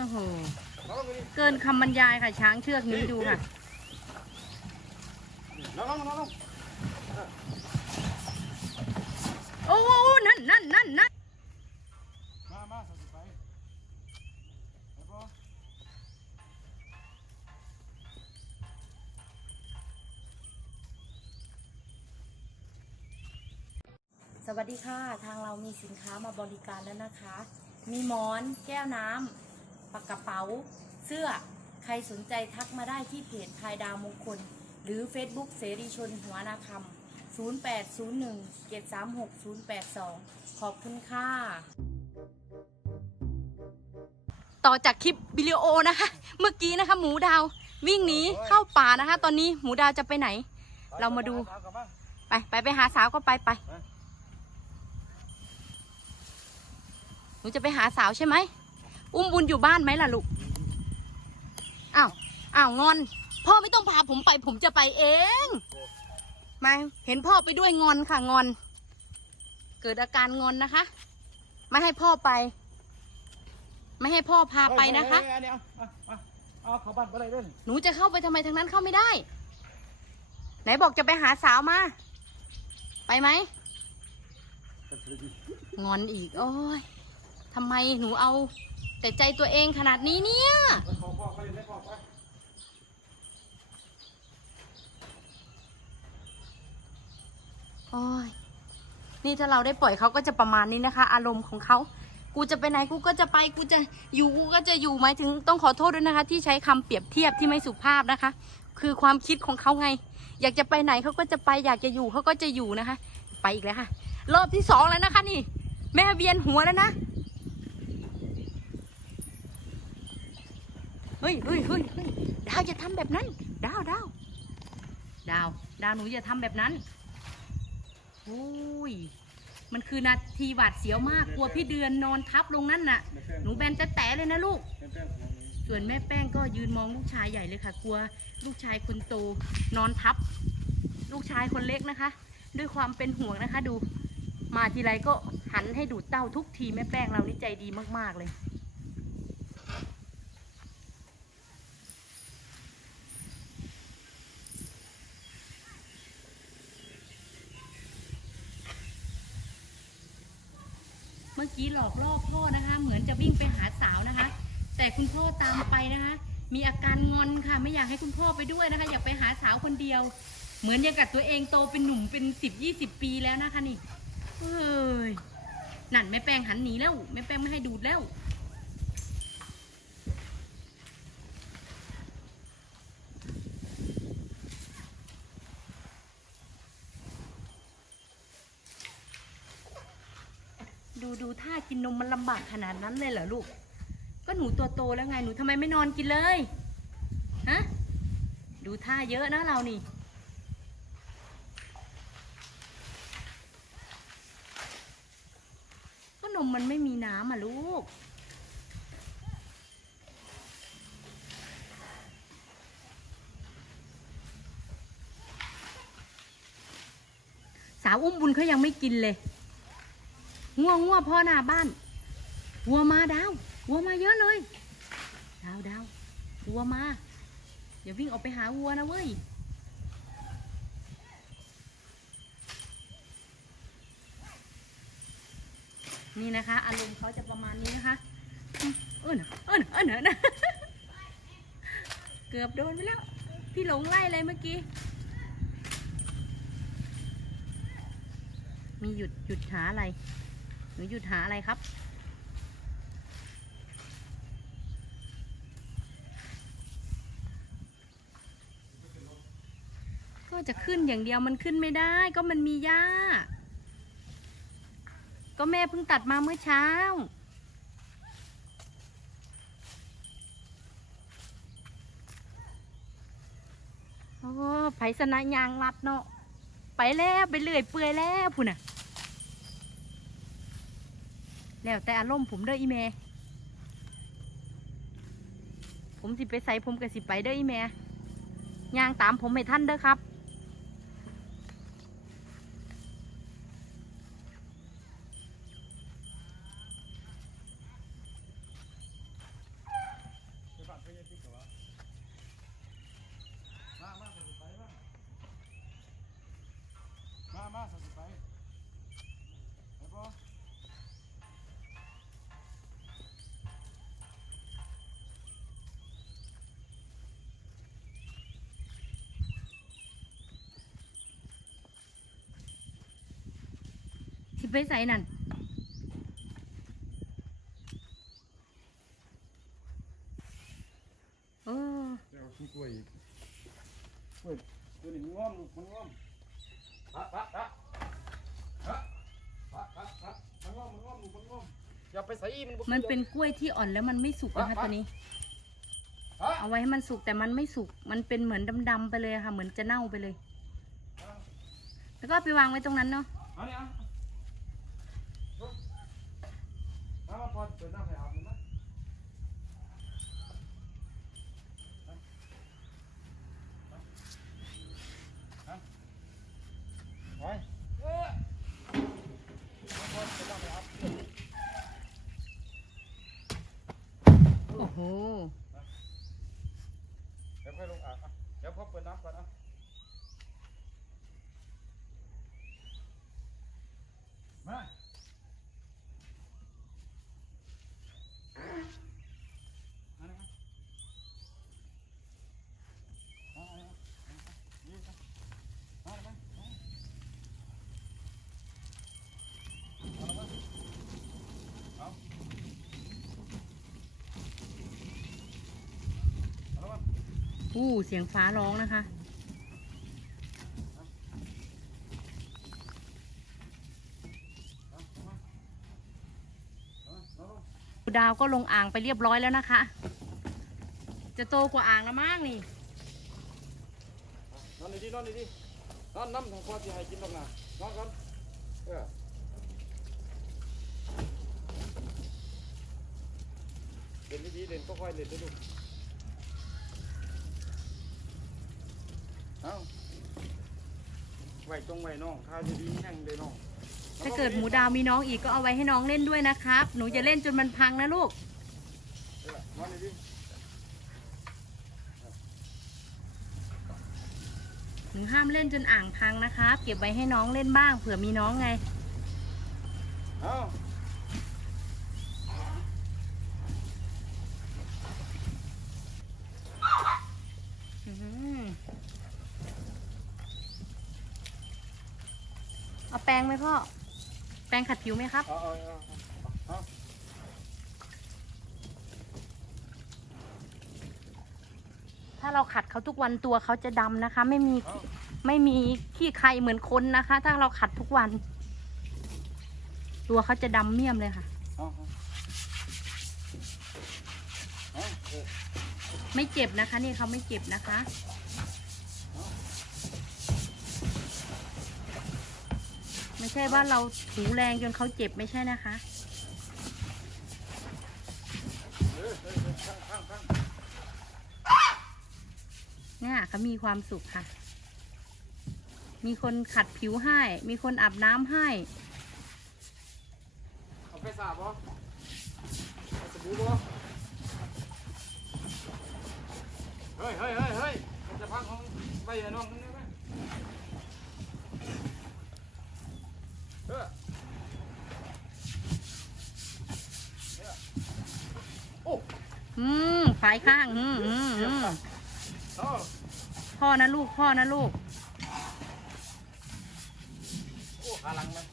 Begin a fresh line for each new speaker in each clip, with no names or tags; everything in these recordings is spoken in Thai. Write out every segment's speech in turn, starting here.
โอ้โห เกินคำบรรยายค่ะ ช้างเชือกนี้ดูค่ะ
น้องน้อง
โอ้โหนั่นนั่นนั่นนั่น
มามาสไปไปบ่
สวัสดีค่ะ ทางเรามีสินค้ามาบริการแล้วนะคะ มีหมอน แก้วน้ำ ปากกระเป๋า เสื้อใครสนใจทักมาได้ที่เพจพายดาวมงคล หรือ Facebook เสรีชนหัวนาคำ0801 736 082 ขอบคุณค่ะ ต่อจากคลิปวิดีโอนะคะ เมื่อกี้นะคะ หมูดาววิ่งหนีเข้าป่านะคะ ตอนนี้หมูดาวจะไปไหน เรามาดู ไปไปไปหาสาวก็ไปไปหนูจะไปหาสาวใช่ไหม อุ้มบุญอยู่บ้านไหมล่ะลูก อ้าว อ้าว งอน พ่อไม่ต้องพาผมไป ผมจะไปเอง มา เห็นพ่อไปด้วยงอนค่ะงอน เกิดอาการงอนนะคะ ไม่ให้พ่อไป ไม่ให้พ่อพาไปนะคะ
อันนี้เอาเอาเอาเขาบ้านไปเลยเด้อ
หนูจะเข้าไปทำไมทางนั้นเข้าไม่ได้ ไหนบอกจะไปหาสาวมา ไปไหม งอนอีก โอ้ยทำไมหนูเอา แต่ใจตัวเองขนาดนี้เนี่ย
ขอพ่อไปเลยพ่อไป
โอ้ย นี่ถ้าเราได้ปล่อยเขาก็จะประมาณนี้นะคะ อารมณ์ของเขา กูจะไปไหนกูก็จะไป กูจะอยู่กูก็จะอยู่หมายถึงต้องขอโทษด้วยนะคะ ที่ใช้คำเปรียบเทียบที่ไม่สุภาพนะคะ คือความคิดของเขาไง อยากจะไปไหนเขาก็จะไปอยากจะอยู่เขาก็จะอยู่นะคะ ไปอีกแล้วค่ะ รอบที่สองแล้วนะคะ นี่ แม่เวียนหัวแล้วนะ เฮ้ยเฮ้ยเฮ้ยเฮ้ยดาวอย่าทำแบบนั้น ดาวดาวดาว ดาวหนูอย่าทำแบบนั้นอุ้ย มันคือนาทีหวาดเสียวมาก กลัวพี่เดือนนอนทับลงนั่นน่ะ หนูแบนแต่แต่เลยนะลูก ส่วนแม่แป้งก็ยืนมองลูกชายใหญ่เลยค่ะ กลัวลูกชายคนโตนอนทับ ลูกชายคนเล็กนะคะ ด้วยความเป็นห่วงนะคะ ดู มาทีไรก็หันให้ดูดเต้าทุกทีแม่แป้งเรานี่ใจดีมากๆเลย มื่อกี้หลอกล่อพ่อนะคะ เหมือนจะวิ่งไปหาสาวนะคะ แต่คุณพ่อตามไปนะคะ มีอาการงอนค่ะ ไม่อยากให้คุณพ่อไปด้วยนะคะ อยากไปหาสาวคนเดียว เหมือนอย่างกับตัวเองโตเป็นหนุ่มเป็นสิบยี่สิบปีแล้วนะคะนี่เฮ้ยนั่นแม่แป้งหันหนีแล้วแม่แป้งไม่ให้ดูดแล้ว ท่ากินนมมันลำบากขนาดนั้นเลยเหรอลูก ก็หนูตัวโตแล้วไงหนูทำไมไม่นอนกินเลยฮะดูท่าเยอะนะเรานี่ก็นมมันไม่มีน้ำอะลูกสาวอุ้มบุญเขายังไม่กินเลย ง่วงง่วพ่อหน้าบ้านวัวมาดาววัวมาเยอะเลย ดาวดาววัวมาอย่าวิ่งออกไปหาวัวนะเว้ยนี่นะคะ อารมณ์เขาจะประมาณนี้นะคะเออนะเออนะเออนะนะเกือบโดนไปแล้ว พี่หลงไล่เลยเมื่อกี้ มีหยุดหยุดหาอะไร นูหยุดหาอะไรครับ ก็จะขึ้นอย่างเดียวมันขึ้นไม่ได้ ก็มันมีหญ้า ก็แม่เพิ่งตัดมาเมื่อเช้าโอ้ไผสนายางรัดเนาะไปแล้วไปเรื่อยเปื่อยแล้วพุ่นน่ะ แล้วแต่อารมณ์ผมเด้ออีเมผมสิไปใส่ผมกับสิไปเด้ออีเมย่างตามผมให้ท่านเด้อครับ ไปใส่นั่นเออ
เดี๋ยวขี้กล้วยอีกกล้วยตัวนี้มันงอมลูกมันงอมฮะฮะฮะฮะฮะฮะฮะมันงอมมันงอมลูกมันงอมอย่าไปใส่อีมันบ่
มันเป็นกล้วยที่อ่อนแล้วมันไม่สุกนะคะตัวนี้
ฮะ
เอาไว้ให้มันสุกแต่มันไม่สุก มันเป็นเหมือนดำๆไปเลยอะค่ะ เหมือนจะเน่าไปเลย แล้วก็เอาไปวางไว้ตรงนั้นเนาะ
เอาเปิดหน้าไปอาบน้ำนะฮะไปเอ้ยเอพอเปิดหน้าไปอาบ
โอ้โห
เดี๋ยวค่อยลงอาบอะเดี๋ยวพอเปิดน้ำก่อนอะมาอันนี้อะอะอะอะนี่อะมาเลยมามาเอาละมาเอาเอาละมา
อู้เสียงฟ้าร้องนะคะ ดาวก็ลงอ่างไปเรียบร้อยแล้วนะคะ จะโตกว่าอ่างล้วมั้งนี่
นอนดีๆนอนดีๆนอนน้ำของพ่อที่ให้กินตรงนะนอนก่อนเออเล่นดีๆเล่นค่อยเล่นด้วยลูก เอาไว้ตรงไว้น้องข้าวดีๆแห้งเลยน้อง
ถ้าเกิดหมูดาวมีน้องอีกก็เอาไว้ให้น้องเล่นด้วยนะครับ หนูจะเล่นจนมันพังนะลูก
เออนอนดี
หนูห้ามเล่นจนอ่างพังนะครับ เก็บไว้ให้น้องเล่นบ้างเผื่อมีน้องไง
ๆเอา
อื้อหือ เอาแปรงไหมพ่อ แปรงขัดผิวไหมครับ
เอาเอาเอาเอา
ถ้าเราขัดเขาทุกวันตัวเขาจะดำนะคะ ไม่มี
เอา
ไม่มีขี้ใครเหมือนคนนะคะ ถ้าเราขัดทุกวัน ตัวเขาจะดำเมี่ยมเลยค่ะ
เอาเอาเอาเออ
ไม่เจ็บนะคะ นี่เขาไม่เจ็บนะคะ ไม่ใช่ว่าเราถูแรงจนเขาเจ็บไม่ใช่นะคะ
เออเออเออข้างข้างข้าง
เนี่ยเขามีความสุขค่ะ มีคนขัดผิวให้ มีคนอาบน้ำให้
เอาไปสาบบ่เอาสบู่บ่เฮ้ยเฮ้ยเฮ้ยเฮ้ยมันจะพังของไปไอ้น้องนั่นได้ไหมเออโอ้
อื มฝายข้างอืมอืมอืม
เอา
พ่อนะลูก พ่อนะลูก
โอ้ขาหลังมัน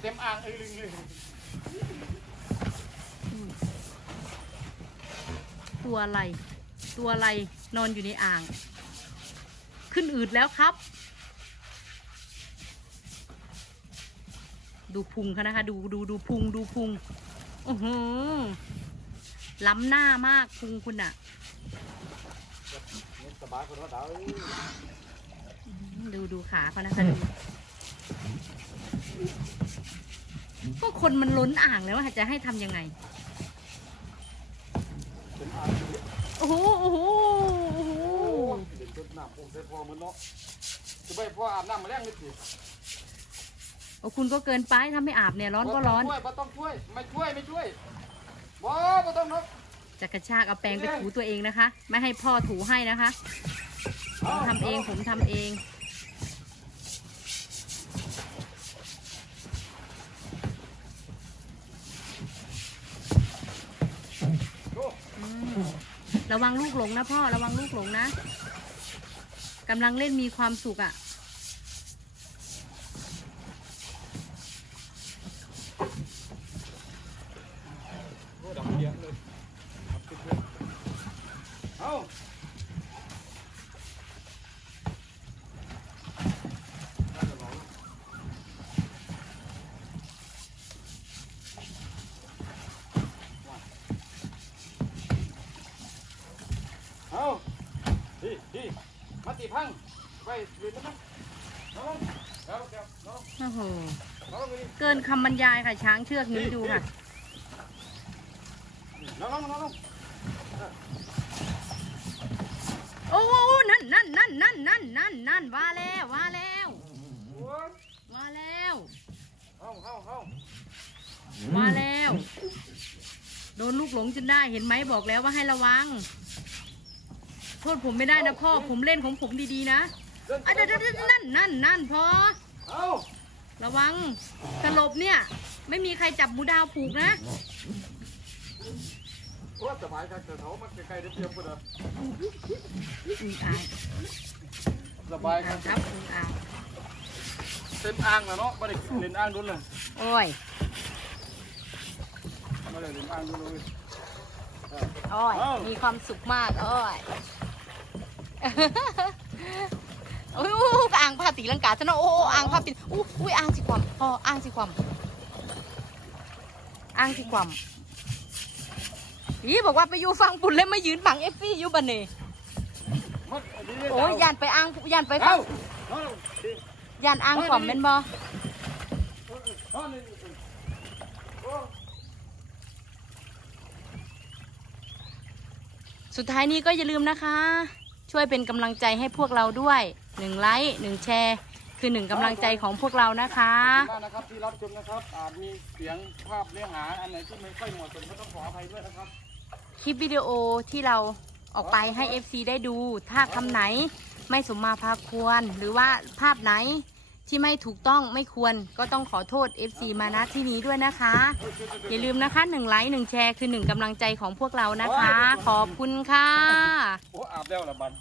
เต็มอ่างเอ้ยลึงเลย
ตัวอะไร ตัวอะไรนอนอยู่ในอ่าง ขึ้นอืดแล้วครับ ดูพุงเขานะคะ ดูดูดูพุงดูพุง โอ้โหล้ำหน้ามากพุงคุณอะ
สบายคนละดาว
ดูดูขาเขานะคะดูก็คนมันล้นอ่างแล้วอะจะให้ทำยังไง
เป็นอ่าง
โอ้โห โอ้โหโอ้โห
เด็กต้นน้ำผมใส่พอมันเนาะจะไปพ่ออาบน้ำมาแรงนิดเดียว
โอ้คุณก็เกินไปทำให้อาบเนี่ยร้อนก็ร้อน
ช่วยบ่ต้องช่วย ไม่ช่วย ไม่ช่วยบ่บ่ต้องเนาะ
จะกระชากเอาแปรงไปถูตัวเองนะคะ ไม่ให้พ่อถูให้นะคะผมทำเองผมทำเอง
โอ้
อืมระวังลูกหลงนะพ่อระวังลูกหลงนะกำลังเล่นมีความสุขอะ่ะ
พังไปเรียนนะน้องน้องน้อง
โอ้โหเกินคำบรรยายค่ะ ช้างเชือกนี้ดูค่ะ
น้องน้องน้อง
โอ้โหนั่นนั่นนั่นนั่นนั่นนั่นนั่นว่าแล้วว่าแล้ว
โอ้ย
ว่าแล้วมาแล้ว โดนลูกหลงจนได้เห็นไหมบอกแล้วว่าให้ระวัง โทษผมไม่ได้นะพ่อผมเล่นของผมดีๆนะ อะเดี๋ยวเดี๋ยวเดี๋ยวนั่นนั่นนั่นพอ
เอ้า
ระวังสลบเนี่ย ไม่มีใครจับหมูดาวผูกนะ
ว่าสบายครับแต่เขามันใกล้ๆเดียวกันนะ
อุ้ยอาย
สบายค
อา
รับ
ครับอุ้ยอาย
เต็มอ่างนะเนาะไม่ได้เล่นอ่างดุนเลย
โอ้ย
ไม่ได้เล่นอ่างดุนเลย
โอ้ย
เอ้ามี
มีความสุขมากโอ้ยโอ้ยอู้อ่างผ้าตีลังกาซะเนะโอ้อ้อ่างผ้าปิดอู้อุ้ยอ่างสิความพ่ออ่างสิความอ่างสิความอีบอกว่าไปอยู่ฟังปุ่นแล้วมายืนบังเอฟฟี่อยู่บันนี่โอ้ยยานไปอ่างยานไปฟั
งยา
นอ่างความเป็นบ่
เอ้านี่โอ้
สุดท้ายนี้ก็อย่าลืมนะคะ ช่วยเป็นกำลังใจให้พวกเราด้วย หนึ่งไลค์หนึ่งแชร์ คือหนึ่งกำลังใจของพวกเรานะคะ
ขอบคุณมากนะครับที่รับชมนะครับอาจมีเสียงภาพเนื้อหาอันไหนที่ไม่ค่อยเหมาะสมก็ต้องขออภัยด้วยนะครับ
คลิปวิดีโอที่เราออกไปให้ FC ได้ดู ถ้าคำไหนไม่สมมาพาควร หรือว่าภาพไหนที่ไม่ถูกต้องไม่ควรก็ต้องขอโทษ FC มาณที่นี้ด้วยนะคะ อย่าลืมนะคะหนึ่งไลค์หนึ่งแชร์คือหนึ่งกำลังใจของพวกเรานะคะ ขอบคุณค่ะ
โอ้อาบแล้วละบัน